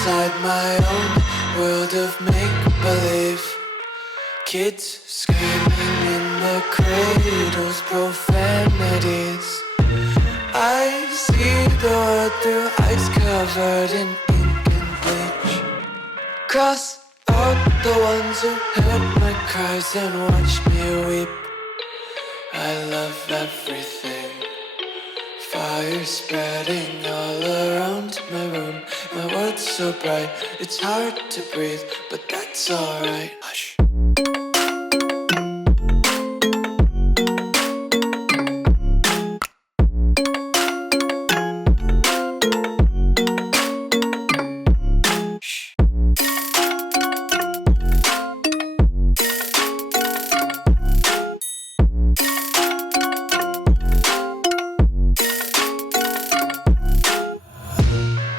inside my own world of make-believe. Kids screaming in the cradles, profanities. I see the world through eyes covered in ink and bleach. Cross out the ones who heard my cries and watched me weep. I love everything. Fire spreading all around my room. My world's so bright, it's hard to breathe, but that's alright. Hush.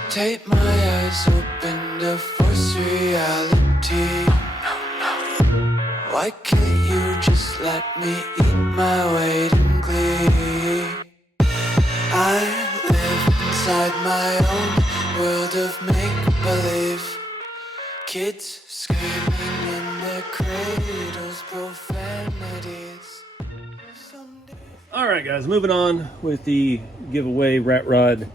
Take my eyes open to force reality. Why can't you just let me eat my weight in glee? I live inside my own world of make-believe. Kids screaming in their cradles, profanities. All right, guys, moving on with the giveaway Rat Rod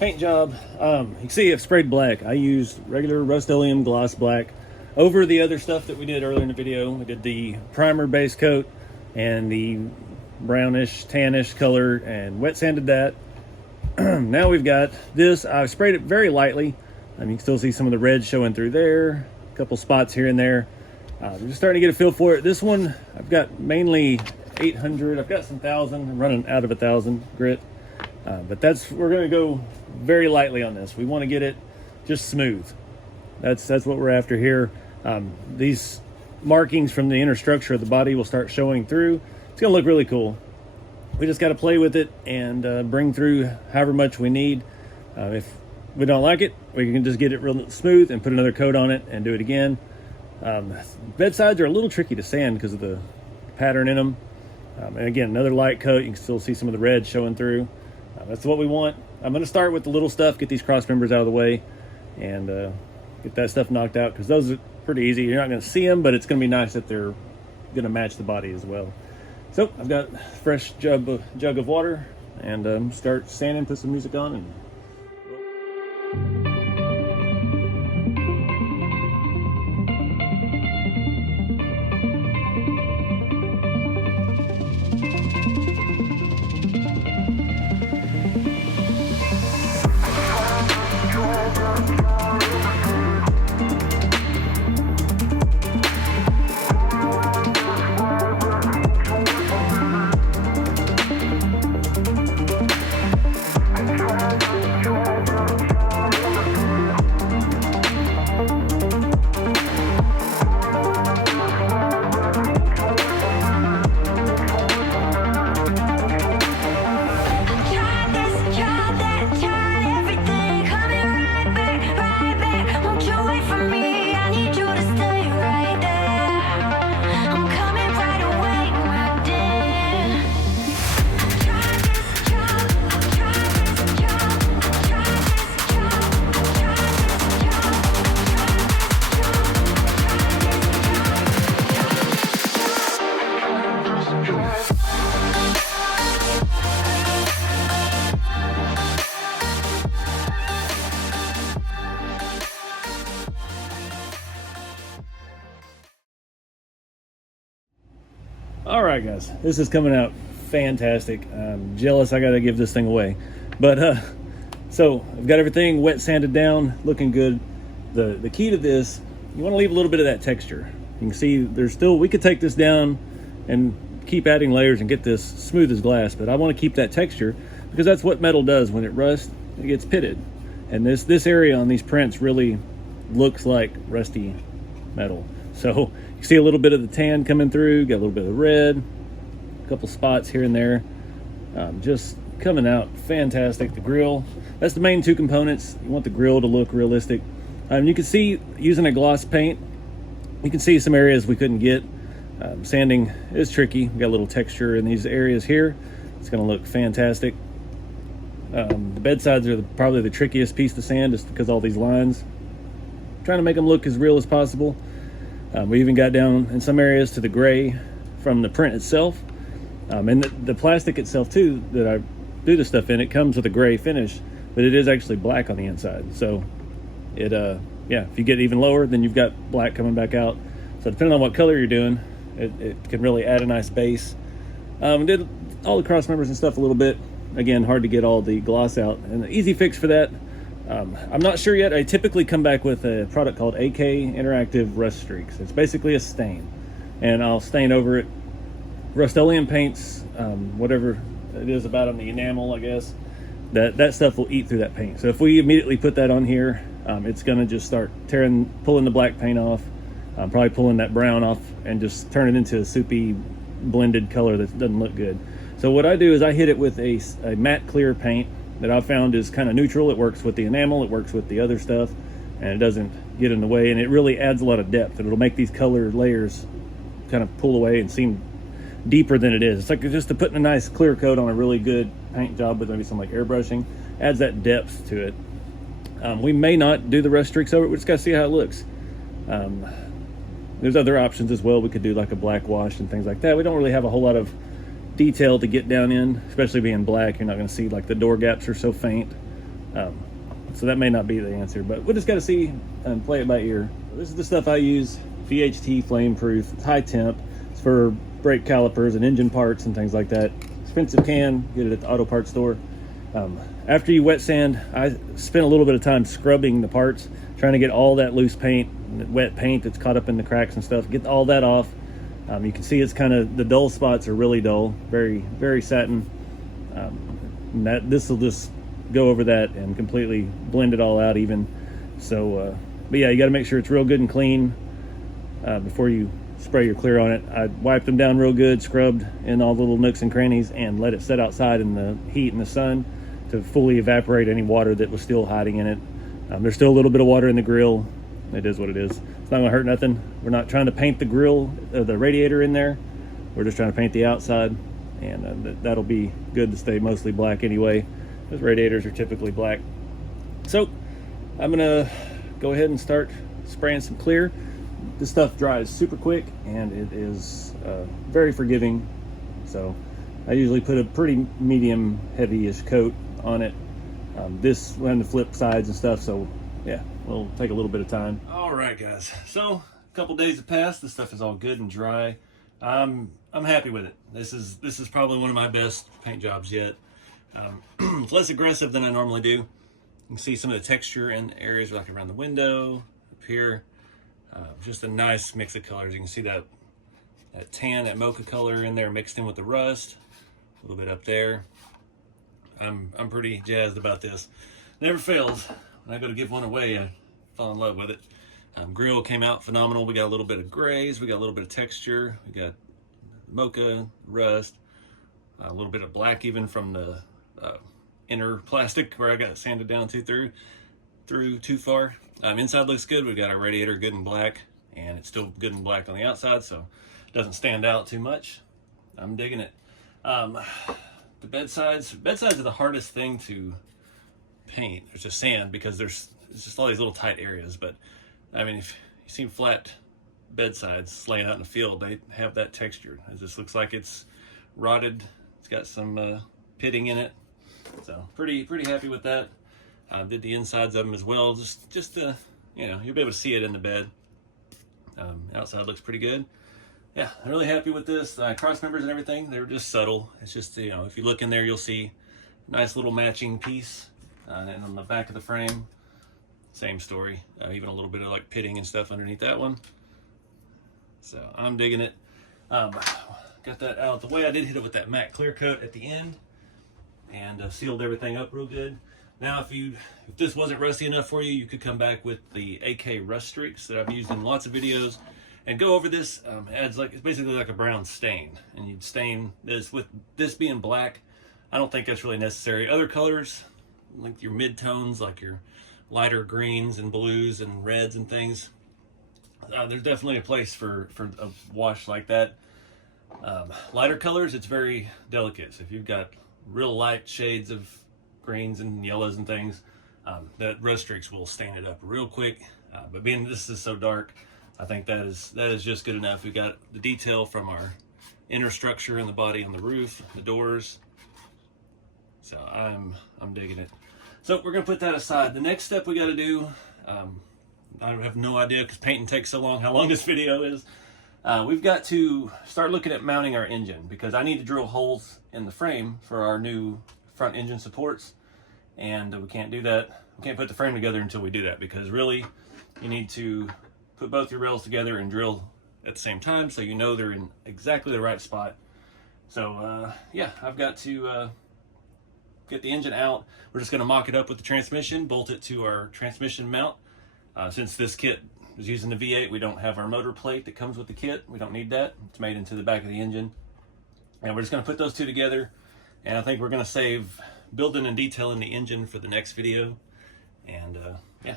paint job. You can see I've sprayed black. I used regular Rust-Oleum gloss black over the other stuff that we did earlier in the video. We did the primer base coat and the brownish tannish color and wet sanded that. Now we've got this. I've sprayed it very lightly. You can still see some of the red showing through there, a couple spots here and there. I'm just starting to get a feel for it. This one I've got mainly 800. I've got some 1,000. I'm running out of 1,000 grit. But we're going to go very lightly on this. We want to get it just smooth. That's what we're after here. These markings from the inner structure of the body will start showing through. It's going to look really cool. We just got to play with it and bring through however much we need. If we don't like it, we can just get it real smooth and put another coat on it and do it again. Bedsides are a little tricky to sand because of the pattern in them. And again, another light coat. You can still see some of the red showing through. That's what we want. I'm going to start with the little stuff, get these cross members out of the way, and get that stuff knocked out, because those are pretty easy. You're not going to see them, but it's going to be nice that they're going to match the body as well. So I've got a fresh jug of water, and start sanding, put some music on, and all right, guys, this is coming out fantastic. I'm jealous. I gotta give this thing away, but so I've got everything wet sanded down, looking good. The key to this, you want to leave a little bit of that texture. You can see we could take this down and keep adding layers and get this smooth as glass, but I want to keep that texture, because that's what metal does. When it rusts, it gets pitted, and this area on these prints really looks like rusty metal. So you see a little bit of the tan coming through, got a little bit of red, a couple spots here and there, just coming out fantastic. The grill, that's the main two components. You want the grill to look realistic. You can see, using a gloss paint, you can see some areas we couldn't get. Sanding is tricky. We got a little texture in these areas here. It's going to look fantastic. The bedsides are probably the trickiest piece to sand, just because all these lines. trying to make them look as real as possible. We even got down in some areas to the gray from the print itself. And the plastic itself too, that I do the stuff in, it comes with a gray finish, but it is actually black on the inside. So it, yeah, if you get even lower, then you've got black coming back out. So depending on what color you're doing, it can really add a nice base. Did all the cross members and stuff a little bit. Again, hard to get all the gloss out. And the easy fix for that, I'm not sure yet. I typically come back with a product called AK Interactive Rust Streaks. It's basically a stain, and I'll stain over it Rust-Oleum paints, whatever it is about on the enamel, I guess, that stuff will eat through that paint. So if we immediately put that on here, it's gonna just start pulling the black paint off, probably pulling that brown off, and just turn it into a soupy blended color that doesn't look good. So what I do is I hit it with a matte clear paint that I've found is kind of neutral. It works with the enamel, it works with the other stuff, and it doesn't get in the way, and it really adds a lot of depth, and it'll make these color layers kind of pull away and seem deeper than it is. It's like just to putting a nice clear coat on a really good paint job with maybe some like airbrushing, adds that depth to it. We may not do the rust streaks over it. We just got to see how it looks. There's other options as well. We could do like a black wash and things like that. We don't really have a whole lot of detail to get down in, especially being black. You're not going to see, like, the door gaps are so faint. So that may not be the answer, but we just got to see and play it by ear. This is the stuff I use. VHT flame proof. It's high temp. It's for brake calipers and engine parts and things like that. Expensive can, get it at the auto parts store. After you wet sand, I spent a little bit of time scrubbing the parts, trying to get all that loose paint, wet paint that's caught up in the cracks and stuff, get all that off. You can see it's kind of, the dull spots are really dull, very, very satin. This will just go over that and completely blend it all out even. So, but yeah, you got to make sure it's real good and clean before you spray your clear on it. I wiped them down real good, scrubbed in all the little nooks and crannies, and let it set outside in the heat and the sun to fully evaporate any water that was still hiding in it. There's still a little bit of water in the grill. It is what it is. It's not gonna hurt nothing. We're not trying to paint the grill, the radiator in there. We're just trying to paint the outside, and that'll be good to stay mostly black anyway. Those radiators are typically black. So I'm gonna go ahead and start spraying some clear. This stuff dries super quick, and it is very forgiving. So I usually put a pretty medium heavy-ish coat on it. This went to flip sides and stuff, so yeah, it'll take a little bit of time. All right, guys. So a couple days have passed. This stuff is all good and dry. I'm happy with it. This is probably one of my best paint jobs yet. It's less aggressive than I normally do. You can see some of the texture in areas like around the window, up here. Just a nice mix of colors. You can see that tan, that mocha color in there mixed in with the rust. A little bit up there. I'm pretty jazzed about this. Never fails. When I go to give one away, I fall in love with it. Grill came out phenomenal. We got a little bit of grays. We got a little bit of texture. We got mocha, rust, a little bit of black even from the inner plastic where I got sanded down through too far. Inside looks good. We've got our radiator good and black, and it's still good and black on the outside, so it doesn't stand out too much. I'm digging it. The bedsides are the hardest thing to paint. There's just sand because it's just all these little tight areas. But I mean, if you see flat bedsides laying out in the field, they have that texture. It just looks like it's rotted. It's got some pitting in it. So pretty happy with that. Did the insides of them as well, just to, you know, you'll be able to see it in the bed. Outside looks pretty good. Yeah, I'm really happy with this. Cross members and everything, they're just subtle. It's just, you know, if you look in there, you'll see a nice little matching piece. And on the back of the frame, same story. Even a little bit of like pitting and stuff underneath that one. So I'm digging it. Got that out of the way. I did hit it with that matte clear coat at the end, and sealed everything up real good. Now, if this wasn't rusty enough for you, you could come back with the AK Rust Streaks that I've used in lots of videos and go over this. Adds it's basically like a brown stain, and you'd stain this with this being black. I don't think that's really necessary. Other colors, like your mid-tones, like your lighter greens and blues and reds and things, there's definitely a place for a wash like that. Lighter colors, it's very delicate. So if you've got real light shades of greens and yellows and things, that Rust Streaks will stain it up real quick. But being this is so dark, I think that is just good enough. We got the detail from our inner structure and the body on the roof, the doors. So I'm digging it. So we're gonna put that aside. The next step we got to do, I have no idea because painting takes so long. How long this video is? We've got to start looking at mounting our engine because I need to drill holes in the frame for our new front engine supports, and we can't do that. We can't put the frame together until we do that because really, you need to put both your rails together and drill at the same time so you know they're in exactly the right spot. So yeah, I've got to get the engine out. We're just going to mock it up with the transmission, bolt it to our transmission mount. Since this kit is using the V8, we don't have our motor plate that comes with the kit. We don't need that. It's made into the back of the engine. And we're just going to put those two together. And I think we're going to save building and detailing the engine for the next video. And yeah,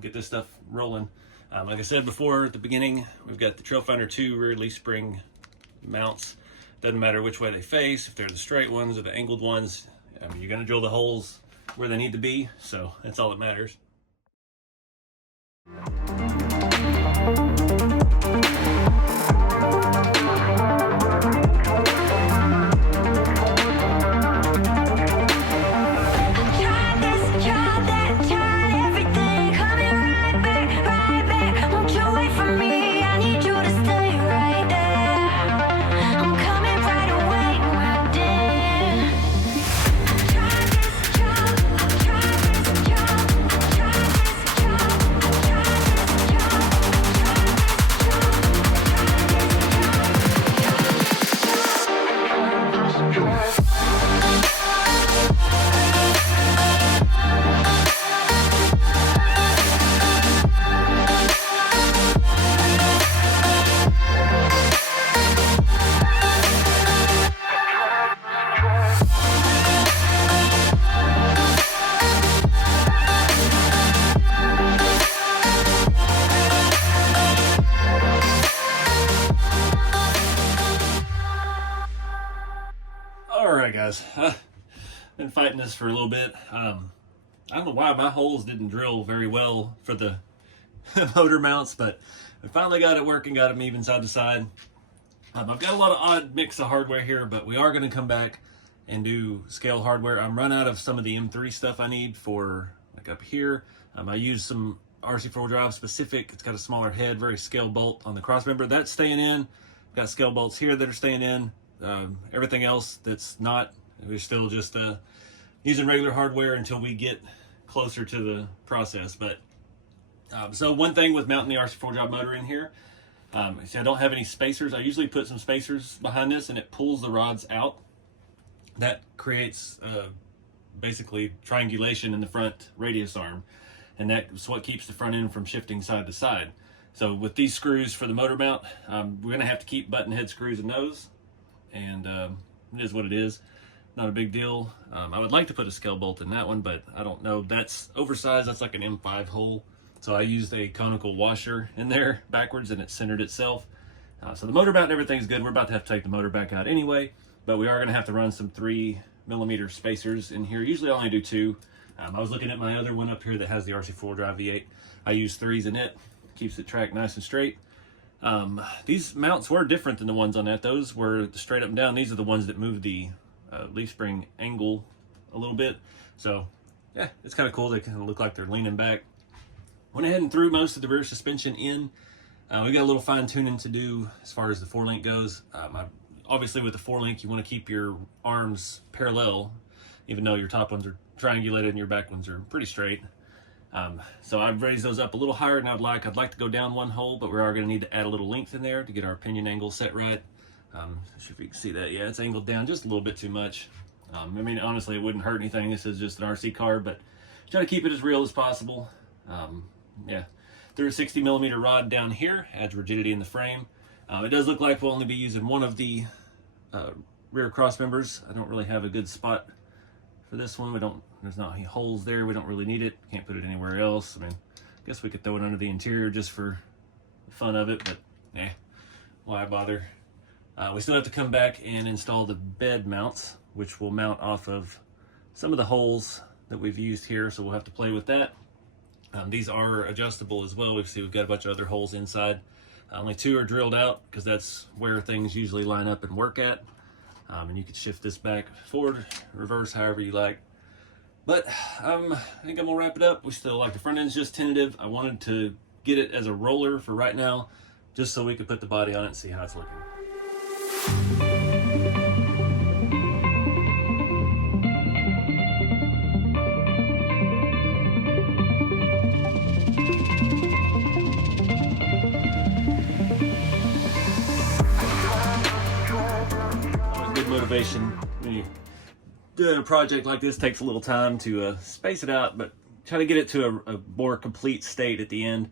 get this stuff rolling. Like I said before at the beginning, we've got the Trailfinder 2 rear leaf spring mounts. Doesn't matter which way they face, if they're the straight ones or the angled ones. I mean, you're going to drill the holes where they need to be, so that's all that matters. Guys, been fighting this for a little bit. I don't know why my holes didn't drill very well for the motor mounts, but I finally got it working, got them even side to side. I've got a lot of odd mix of hardware here, but we are going to come back and do scale hardware. I'm run out of some of the M3 stuff I need for like up here. I use some RC4 drive specific. It's got a smaller head, very scale bolt on the cross member. That's staying in. Got scale bolts here that are staying in. Everything else that's not, we're still just using regular hardware until we get closer to the process. But so one thing with mounting the RC4 job motor in here, see, I don't have any spacers. I usually put some spacers behind this and it pulls the rods out. That creates basically triangulation in the front radius arm, and that's what keeps the front end from shifting side to side. So with these screws for the motor mount, we're going to have to keep button head screws in those. And it is what it is. Not a big deal. I would like to put a scale bolt in that one, but I don't know. That's oversized. That's like an M5 hole. So I used a conical washer in there backwards, and it centered itself. So the motor mount and everything's good. We're about to have to take the motor back out anyway, but we are going to have to run some 3mm spacers in here. Usually I only do 2. I was looking at my other one up here that has the RC4 drive V8. I use 3s in it. Keeps it tracked nice and straight. These mounts were different than the ones on that. Those were straight up and down. These are the ones that move the leaf spring angle a little bit. So yeah, it's kind of cool. They kind of look like they're leaning back. Went ahead and threw most of the rear suspension in. We got a little fine tuning to do as far as the 4-link goes. Obviously with the 4-link, you want to keep your arms parallel, even though your top ones are triangulated and your back ones are pretty straight. So I've raised those up a little higher than I'd like to go down 1 hole, but we are going to need to add a little length in there to get our pinion angle set right. If you can see that, yeah, it's angled down just a little bit too much. I mean, honestly, it wouldn't hurt anything. This is just an RC car, but try to keep it as real as possible. Yeah, through a 60mm rod down here, adds rigidity in the frame. It does look like we'll only be using one of the rear cross members. I don't really have a good spot for this one. There's not any holes there. We don't really need it. Can't put it anywhere else. I mean, I guess we could throw it under the interior just for the fun of it, but why bother? We still have to come back and install the bed mounts, which will mount off of some of the holes that we've used here, so we'll have to play with that. These are adjustable as well. We see we've got a bunch of other holes inside. Only 2 are drilled out because that's where things usually line up and work at. And you can shift this back, forward, reverse, however you like. But I think I'm gonna wrap it up. We still like the front end's just tentative. I wanted to get it as a roller for right now, just so we could put the body on it and see how it's looking. Motivation when you doing a project like this. Takes a little time to space it out, but try to get it to a more complete state at the end.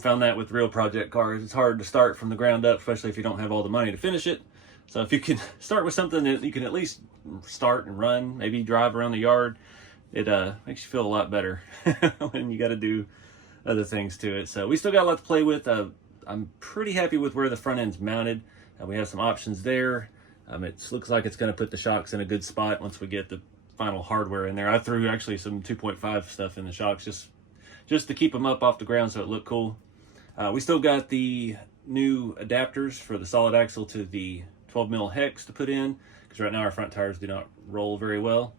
Found that with real project cars, it's hard to start from the ground up, especially if you don't have all the money to finish it. So if you can start with something that you can at least start and run, maybe drive around the yard, it makes you feel a lot better when you got to do other things to it. So we still got a lot to play with. I'm pretty happy with where the front end's mounted. We have some options there. It looks like it's going to put the shocks in a good spot once we get the final hardware in there. I threw actually some 2.5 stuff in the shocks just to keep them up off the ground so it looked cool. We still got the new adapters for the solid axle to the 12mm hex to put in, because right now our front tires do not roll very well.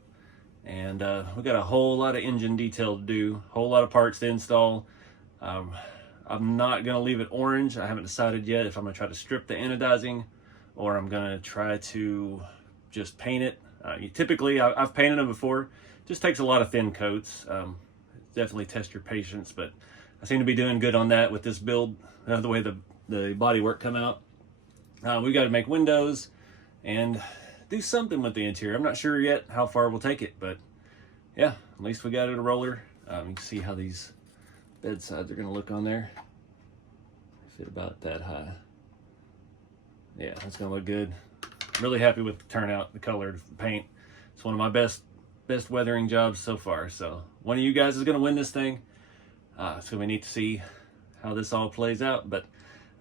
And we got a whole lot of engine detail to do, a whole lot of parts to install. I'm not going to leave it orange. I haven't decided yet if I'm going to try to strip the anodizing or I'm gonna try to just paint it. Typically, I've painted them before. Just takes a lot of thin coats. Definitely test your patience, but I seem to be doing good on that with this build, the way the body work come out. We got to make windows and do something with the interior. I'm not sure yet how far we'll take it, but yeah, at least we got it a roller. You can see how these bed sides are gonna look on there. Fit about that high. Yeah, that's gonna look good. Really happy with the turnout, the color, the paint. It's one of my best weathering jobs so far. So one of you guys is gonna win this thing. It's gonna be neat to see how this all plays out. But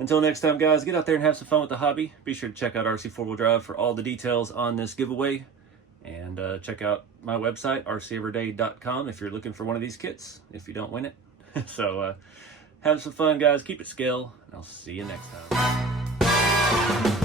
until next time, guys, get out there and have some fun with the hobby. Be sure to check out RC4wd Drive for all the details on this giveaway. And check out my website, rceveryday.com, if you're looking for one of these kits, if you don't win it. So have some fun, guys. Keep it scale, and I'll see you next time.